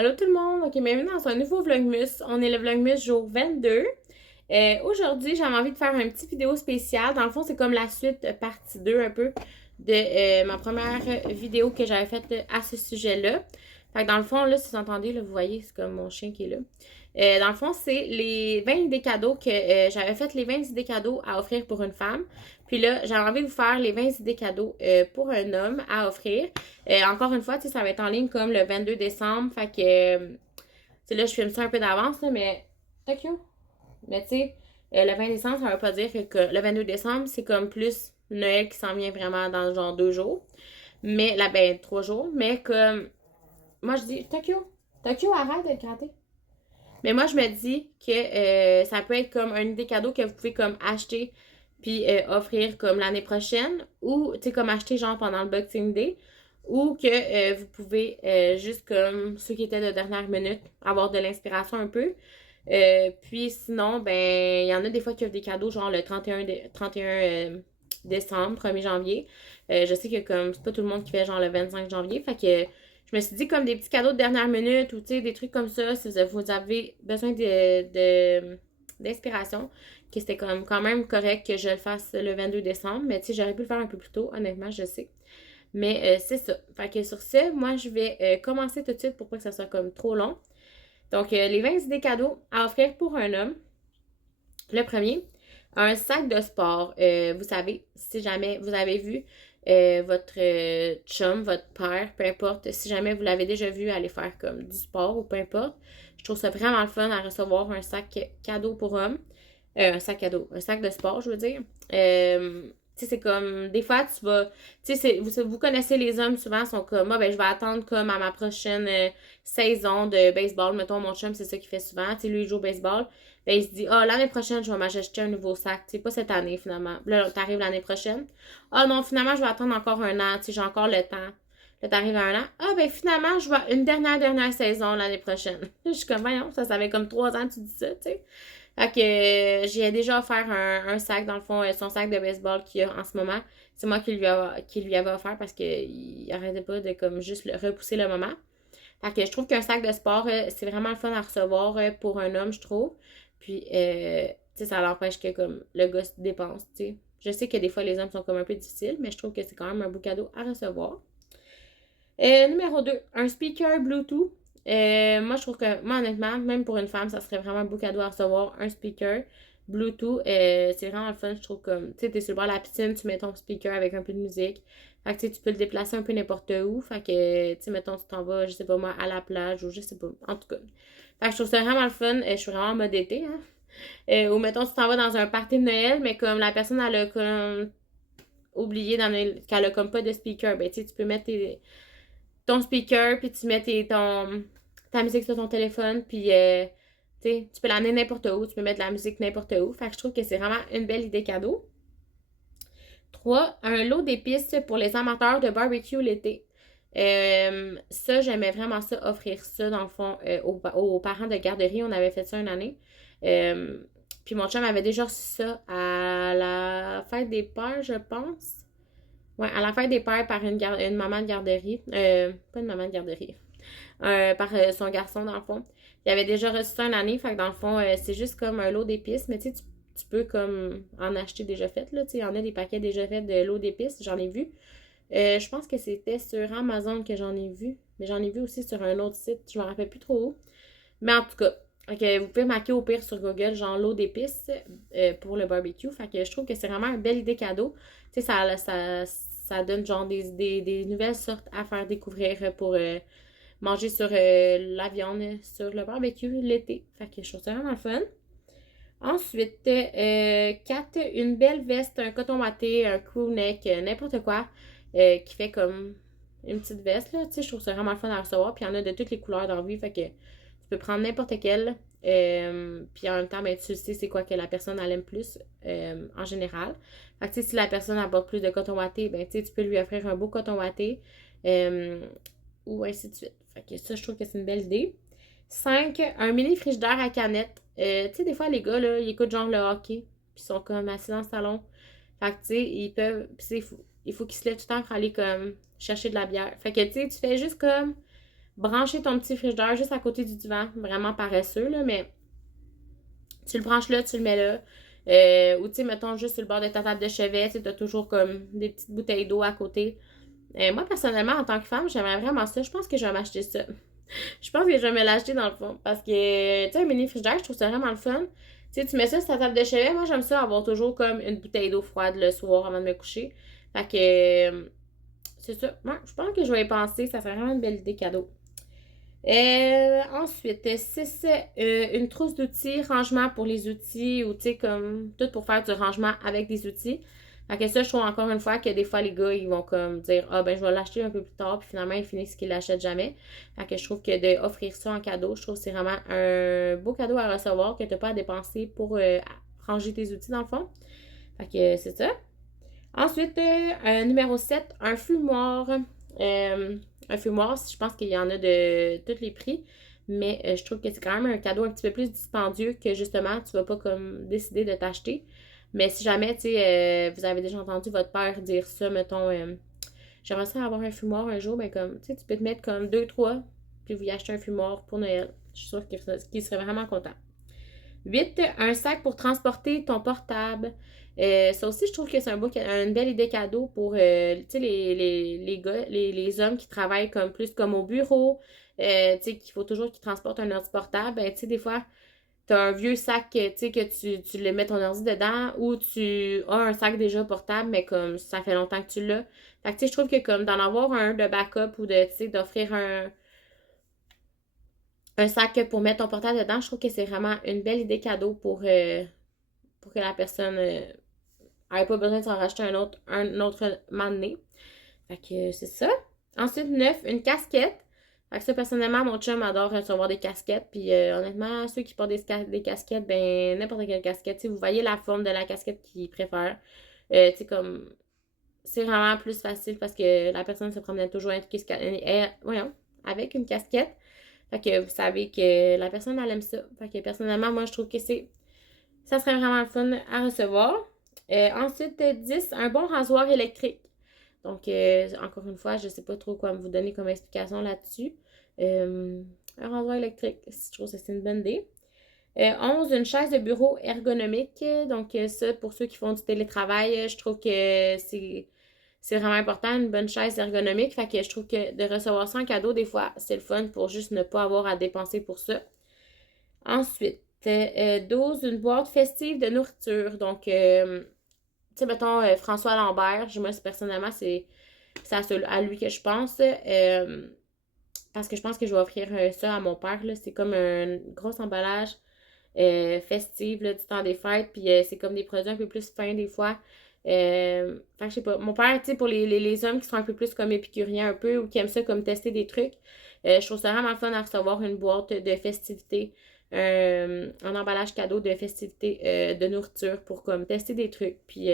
Allô tout le monde, ok, bienvenue dans un nouveau Vlogmas. On est le Vlogmas jour 22. Aujourd'hui, j'avais envie de faire une petite vidéo spéciale. Dans le fond, c'est comme la suite, partie 2 un peu de ma première vidéo que j'avais faite à ce sujet-là. Fait que dans le fond, là, si vous entendez, là, vous voyez, c'est comme mon chien qui est là. Dans le fond, c'est les 20 idées cadeaux que j'avais fait les 20 idées cadeaux à offrir pour une femme. Puis là, j'avais envie de vous faire les 20 idées cadeaux pour un homme à offrir. Encore une fois, tu sais, ça va être en ligne comme le 22 décembre. Fait que, tu sais, là, je filme ça un peu d'avance, là, mais Tokyo. Mais tu sais, le 20 décembre, ça veut pas dire que le 22 décembre, c'est comme plus Noël qui s'en vient vraiment dans genre 2 jours. Mais, là, ben, 3 jours. Mais comme, moi, je dis, Tokyo, Tokyo, arrête d'être gratté. Mais moi, je me dis que ça peut être comme un idée cadeau que vous pouvez comme acheter puis offrir comme l'année prochaine ou, tu sais, comme acheter genre pendant le Boxing Day ou que vous pouvez juste comme ceux qui étaient de dernière minute avoir de l'inspiration un peu. Puis sinon, ben, il y en a des fois qui offrent des cadeaux genre le 31 décembre, 1er janvier. Je sais que comme c'est pas tout le monde qui fait genre le 25 janvier, fait que je me suis dit comme des petits cadeaux de dernière minute ou tu sais, des trucs comme ça, si vous avez besoin d'inspiration, que c'était comme quand même correct que je le fasse le 22 décembre, mais tu sais, j'aurais pu le faire un peu plus tôt, honnêtement, je sais. Mais c'est ça. Fait que sur ce, moi, je vais commencer tout de suite pour pas que ça soit comme trop long. Donc, les 20 idées cadeaux à offrir pour un homme. Le premier, un sac de sport. Vous savez, si jamais vous avez vu votre chum, votre père, peu importe, si jamais vous l'avez déjà vu aller faire comme du sport ou peu importe, je trouve ça vraiment le fun à recevoir un sac cadeau pour homme. Un sac cadeau, un sac de sport, je veux dire. Tu sais, c'est comme, des fois, tu vas, tu sais, vous connaissez les hommes, souvent, sont comme, ah, ben, je vais attendre comme à ma prochaine saison de baseball. Mettons, mon chum, c'est ça qu'il fait souvent. Tu sais, lui, il joue au baseball. Ben, il se dit, ah, l'année prochaine, je vais m'acheter un nouveau sac. Tu sais, pas cette année, finalement. Là, t'arrives l'année prochaine. Ah, non, finalement, je vais attendre encore un an. Tu sais, j'ai encore le temps. Là, t'arrives à un an. Ah, ben, finalement, je vais une dernière saison l'année prochaine. Je suis comme, voyons, ça fait comme 3 ans que tu dis ça, tu sais. Fait que j'ai déjà offert un sac, dans le fond, son sac de baseball qu'il a en ce moment. C'est moi qui lui avais offert parce qu'il arrêtait pas de comme juste repousser le moment. Fait que je trouve qu'un sac de sport, c'est vraiment le fun à recevoir pour un homme, je trouve. Puis, tu sais, ça l'empêche que comme le gars se dépense, tu sais. Je sais que des fois, les hommes sont comme un peu difficiles, mais je trouve que c'est quand même un beau cadeau à recevoir. Numéro 2, un speaker Bluetooth. Moi, je trouve que, moi, honnêtement, même pour une femme, ça serait vraiment un beau cadeau à recevoir. Un speaker Bluetooth, c'est vraiment le fun, je trouve, comme, tu sais, t'es sur le bord de la piscine, tu mets ton speaker avec un peu de musique. Fait que, tu sais, tu peux le déplacer un peu n'importe où. Fait que, tu sais, mettons, tu t'en vas, je sais pas moi, à la plage ou je sais pas. En tout cas. Fait que je trouve ça vraiment le fun. Je suis vraiment en mode été, hein. Ou mettons, tu t'en vas dans un party de Noël, mais comme la personne, elle a comme oublié qu'elle a comme pas de speaker, ben, tu sais, tu peux mettre ton speaker, puis tu mets ta musique sur ton téléphone, puis tu peux l'amener n'importe où, tu peux mettre de la musique n'importe où. Fait que je trouve que c'est vraiment une belle idée cadeau. 3, un lot d'épices pour les amateurs de barbecue l'été. Ça, j'aimais vraiment ça, offrir ça, dans le fond, aux parents de garderie. On avait fait ça une année. Euh, Puis mon chum avait déjà reçu ça à la fête des pères, je pense. Ouais, à la fête des pères par une maman de garderie. Pas une maman de garderie. Par son garçon, dans le fond. Il avait déjà reçu ça une année, fait que dans le fond, c'est juste comme un lot d'épices, mais tu sais, tu peux comme en acheter déjà fait, là. Tu sais, il y en a des paquets déjà faits de lot d'épices, j'en ai vu. Je pense que c'était sur Amazon que j'en ai vu, mais j'en ai vu aussi sur un autre site, je me rappelle plus trop où. Mais en tout cas, ok, vous pouvez marquer au pire sur Google, genre lot d'épices pour le barbecue. Fait que je trouve que c'est vraiment une belle idée cadeau. Tu sais, ça donne genre des nouvelles sortes à faire découvrir pour manger sur la viande sur le barbecue l'été. Fait que je trouve ça vraiment fun. Ensuite, 4, une belle veste, un coton watté, un crew neck, n'importe quoi, qui fait comme une petite veste, là. Tu sais, je trouve ça vraiment fun à recevoir. Puis il y en a de toutes les couleurs d'envie, fait que tu peux prendre n'importe quelle. Puis en même temps, ben, tu sais c'est quoi que la personne elle aime plus en général. Fait que tu sais, si la personne apporte plus de coton watté, ben tu sais, tu peux lui offrir un beau coton watté. Euh, ou ainsi de suite. Fait que ça, je trouve que c'est une belle idée. 5, un mini frigidaire à canette. Tu sais, des fois, les gars, là, ils écoutent genre le hockey, puis ils sont comme assis dans le salon. Fait que, tu sais, ils peuvent. Puis, il faut qu'ils se lèvent tout le temps pour aller comme chercher de la bière. Fait que, tu sais, tu fais juste comme brancher ton petit frigidaire juste à côté du divan, vraiment paresseux, là, mais tu le branches là, tu le mets là. Ou tu sais, mettons juste sur le bord de ta table de chevet, tu as toujours comme des petites bouteilles d'eau à côté. Moi, personnellement, en tant que femme, j'aimerais vraiment ça. Je pense que je vais m'acheter ça. Je pense que je vais me l'acheter dans le fond. Parce que, tu sais, un mini frigidaire, je trouve ça vraiment le fun. Tu sais, tu mets ça sur ta table de chevet. Moi, j'aime ça avoir toujours comme une bouteille d'eau froide le soir avant de me coucher. Fait que, c'est ça. Moi, je pense que je vais y penser. Ça serait vraiment une belle idée cadeau. Ensuite, 6, une trousse d'outils, rangement pour les outils ou tu sais, comme tout pour faire du rangement avec des outils. Fait que ça, je trouve encore une fois que des fois, les gars, ils vont comme dire, ah ben, je vais l'acheter un peu plus tard, puis finalement, ils finissent qu'ils l'achètent jamais. Fait que je trouve que d'offrir ça en cadeau, je trouve que c'est vraiment un beau cadeau à recevoir que tu n'as pas à dépenser pour ranger tes outils dans le fond. Fait que c'est ça. Ensuite, numéro 7, un fumoir. Un fumoir, je pense qu'il y en a de tous les prix, mais je trouve que c'est quand même un cadeau un petit peu plus dispendieux que justement, tu vas pas comme décider de t'acheter. Mais si jamais, tu sais, vous avez déjà entendu votre père dire ça, mettons, j'aimerais ça avoir un fumoir un jour, ben comme, tu sais, tu peux te mettre comme deux, trois, puis vous y acheter un fumoir pour Noël. Je suis sûre qu'il serait vraiment content. 8, un sac pour transporter ton portable. Ça aussi, je trouve que c'est une belle idée cadeau pour tu sais, les gars, les hommes qui travaillent comme plus comme au bureau. Tu sais, qu'il faut toujours qu'ils transportent un ordi portable. Ben, tu sais, des fois, tu as un vieux sac tu sais, que tu le mets ton ordi dedans ou tu as un sac déjà portable, mais comme ça fait longtemps que tu l'as. Fait que, tu sais, je trouve que comme d'en avoir un de backup ou de, tu sais, d'offrir un sac pour mettre ton portable dedans, je trouve que c'est vraiment une belle idée cadeau pour que la personne n'ait pas besoin de s'en racheter un autre moment donné. Fait que c'est ça. Ensuite, 9, une casquette. Fait que ça, personnellement, mon chum adore recevoir des casquettes. Puis honnêtement, ceux qui portent des casquettes, ben n'importe quelle casquette, si vous voyez la forme de la casquette qu'ils préfèrent. Tu sais, comme c'est vraiment plus facile parce que la personne se promenait toujours avec une casquette. Fait que vous savez que la personne, elle aime ça. Fait que personnellement, moi, je trouve que ça serait vraiment le fun à recevoir. Ensuite, 10, un bon rasoir électrique. Donc, encore une fois, je ne sais pas trop quoi vous donner comme explication là-dessus. Un rasoir électrique, je trouve que c'est une bonne idée. 11, une chaise de bureau ergonomique. Donc, ça, pour ceux qui font du télétravail, je trouve que c'est vraiment important, une bonne chaise ergonomique. Fait que je trouve que de recevoir ça en cadeau, des fois, c'est le fun pour juste ne pas avoir à dépenser pour ça. Ensuite, 12, une boîte festive de nourriture. Donc, tu sais, mettons, François Lambert, moi, personnellement, c'est à lui que je pense. Parce que je pense que je vais offrir ça à mon père. Là. C'est comme un gros emballage festif là, du temps des fêtes. Puis c'est comme des produits un peu plus fins des fois. Fait que je sais pas. Mon père, tu sais, pour les hommes qui sont un peu plus comme épicuriens un peu ou qui aiment ça comme tester des trucs, je trouve ça vraiment fun à recevoir une boîte de festivités. Un emballage cadeau de festivités de nourriture pour comme tester des trucs. Puis, tu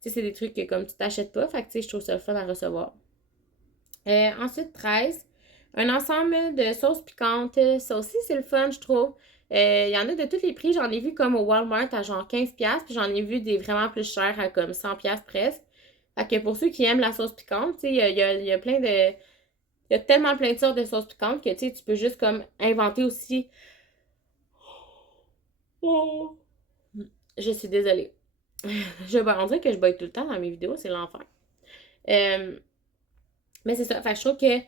sais, c'est des trucs que comme tu t'achètes pas. Fait que, tu sais, je trouve ça le fun à recevoir. Ensuite, 13, un ensemble de sauces piquantes. Ça aussi, c'est le fun, je trouve. Il y en a de tous les prix. J'en ai vu comme au Walmart à genre 15$, puis j'en ai vu des vraiment plus chers à comme 100$ presque. Fait que pour ceux qui aiment la sauce piquante, tu sais, il y a plein de. Il y a tellement plein de sortes de sauces piquantes que tu sais, tu peux juste comme inventer aussi. Oh. Je suis désolée. On dirait que je boite tout le temps dans mes vidéos, c'est l'enfer. Euh, Mais c'est ça. Fait que je trouve que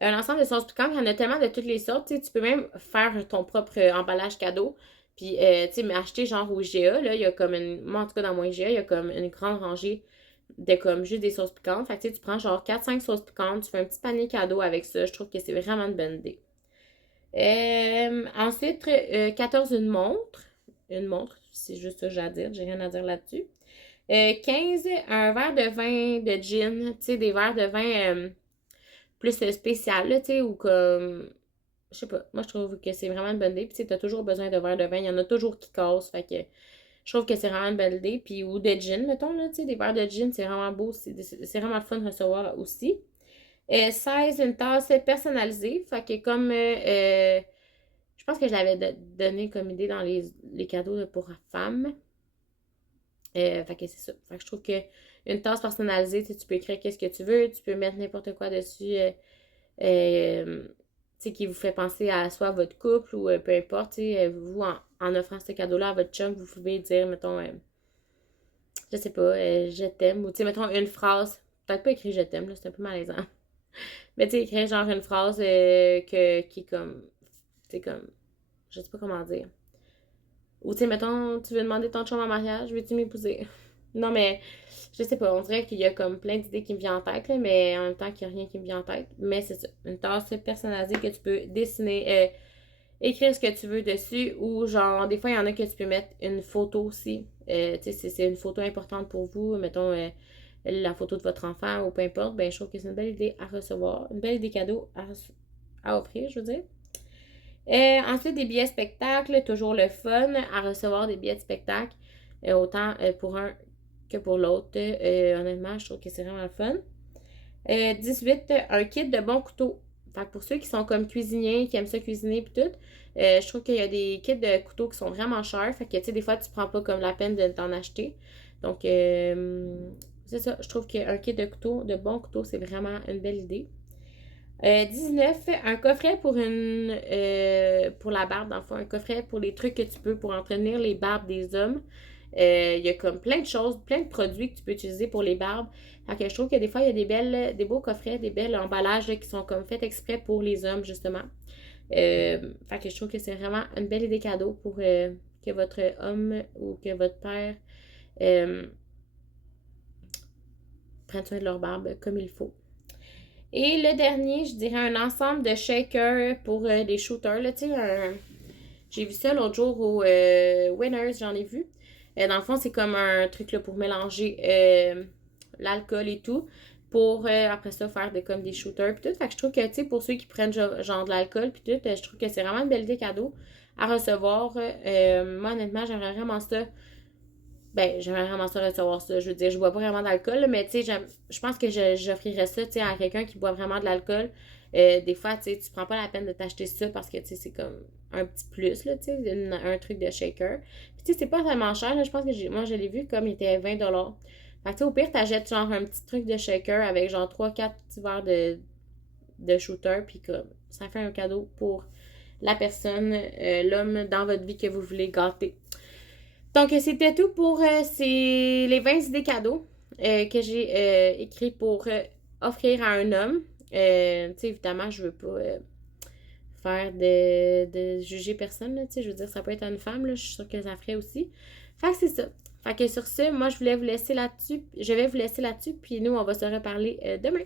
un ensemble de sauces piquantes, il y en a tellement de toutes les sortes. Tu sais, tu peux même faire ton propre emballage cadeau. Puis, tu sais, mais acheter genre au IGA, là, il y a comme moi, en tout cas, dans mon IGA, il y a comme une grande rangée de comme juste des sauces piquantes. Fait que tu sais, tu prends genre 4-5 sauces piquantes, tu fais un petit panier cadeau avec ça. Je trouve que c'est vraiment une bonne idée. Ensuite, 14, une montre. Une montre, c'est juste ça que j'ai à dire. J'ai rien à dire là-dessus. 15, un verre de vin de gin. Tu sais, des verres de vin plus spécial, là, tu sais, ou comme. Je sais pas. Moi, je trouve que c'est vraiment une bonne idée. Puis, tu sais, t'as toujours besoin de verre de vin. Il y en a toujours qui cassent. Fait que je trouve que c'est vraiment une bonne idée. Puis, ou de gin, mettons, là, tu sais, des verres de gin, c'est vraiment beau. C'est vraiment le fun de recevoir aussi. 16, une tasse personnalisée. Fait que comme. Je pense que je l'avais donné comme idée dans les cadeaux pour femmes. Fait que c'est ça. Fait que je trouve que une tasse personnalisée, tu peux écrire qu'est-ce que tu veux, tu peux mettre n'importe quoi dessus. Euh, sais, qui vous fait penser à soit votre couple ou peu importe, tu sais, vous, en offrant ce cadeau-là à votre chum, vous pouvez dire, mettons, je sais pas, je t'aime, ou tu sais, mettons une phrase, peut-être pas écrit je t'aime, là, c'est un peu malaisant, mais tu sais, écrire genre une phrase qui est comme, tu sais, comme, je sais pas comment dire. Ou tu sais, mettons, tu veux demander ton chum en mariage, veux-tu m'épouser? Non, mais je sais pas, on dirait qu'il y a comme plein d'idées qui me viennent en tête, là, mais en même temps qu'il n'y a rien qui me vient en tête. Mais c'est ça, une tasse personnalisée que tu peux dessiner, écrire ce que tu veux dessus, ou genre, des fois, il y en a que tu peux mettre une photo aussi. Tu sais, c'est une photo importante pour vous, mettons, la photo de votre enfant ou peu importe, ben je trouve que c'est une belle idée à recevoir, une belle idée cadeau à offrir, je veux dire. Ensuite, des billets spectacles, toujours le fun à recevoir des billets de spectacle, autant pour un que pour l'autre. Honnêtement, je trouve que c'est vraiment le fun. 18, un kit de bons couteaux. Fait que pour ceux qui sont comme cuisiniers, qui aiment ça cuisiner et tout, je trouve qu'il y a des kits de couteaux qui sont vraiment chers. Fait que, tu sais, des fois, tu prends pas comme la peine de t'en acheter. Donc, c'est ça. Je trouve qu'un kit de couteaux, de bons couteaux, c'est vraiment une belle idée. 19, un coffret pour la barbe, dans le fond, un coffret pour les trucs que tu peux pour entretenir les barbes des hommes. Il y a comme plein de choses, plein de produits que tu peux utiliser pour les barbes. Fait que je trouve que des fois, il y a des beaux coffrets, des belles emballages là, qui sont comme faits exprès pour les hommes, justement. Fait que je trouve que c'est vraiment une belle idée cadeau pour que votre homme ou que votre père euh, prenne soin de leur barbe comme il faut. Et le dernier, je dirais un ensemble de shakers pour les shooters. Là, j'ai vu ça l'autre jour au Winners, j'en ai vu. Dans le fond, c'est comme un truc là, pour mélanger l'alcool et tout. Pour après ça faire comme des shooters puis tout. Fait que je trouve que, tu sais, pour ceux qui prennent genre de l'alcool puis tout, je trouve que c'est vraiment une belle idée cadeau à recevoir. Moi, honnêtement, j'aimerais vraiment ça. Ben, j'aimerais vraiment ça recevoir ça. Je veux dire, je bois pas vraiment d'alcool, mais tu sais, je pense que j'offrirais ça, tu sais, à quelqu'un qui boit vraiment de l'alcool. Des fois, tu sais, tu prends pas la peine de t'acheter ça parce que, tu sais, c'est comme un petit plus, là, tu sais, un truc de shaker. Puis, tu sais, c'est pas vraiment cher, là. Je pense que moi, je l'ai vu comme il était 20$. Fait que, tu sais, au pire, t'achètes genre un petit truc de shaker avec genre 3-4 petits verres de shooter, puis comme, ça fait un cadeau pour la personne, l'homme dans votre vie que vous voulez gâter. Donc, c'était tout pour les 20 idées cadeaux que j'ai écrit pour offrir à un homme. Tu sais, évidemment, je veux pas faire de juger personne, là, tu sais, je veux dire, ça peut être à une femme, là, je suis sûre que ça ferait aussi. Fait que c'est ça. Fait que sur ce, moi, je vais vous laisser là-dessus, puis nous, on va se reparler demain.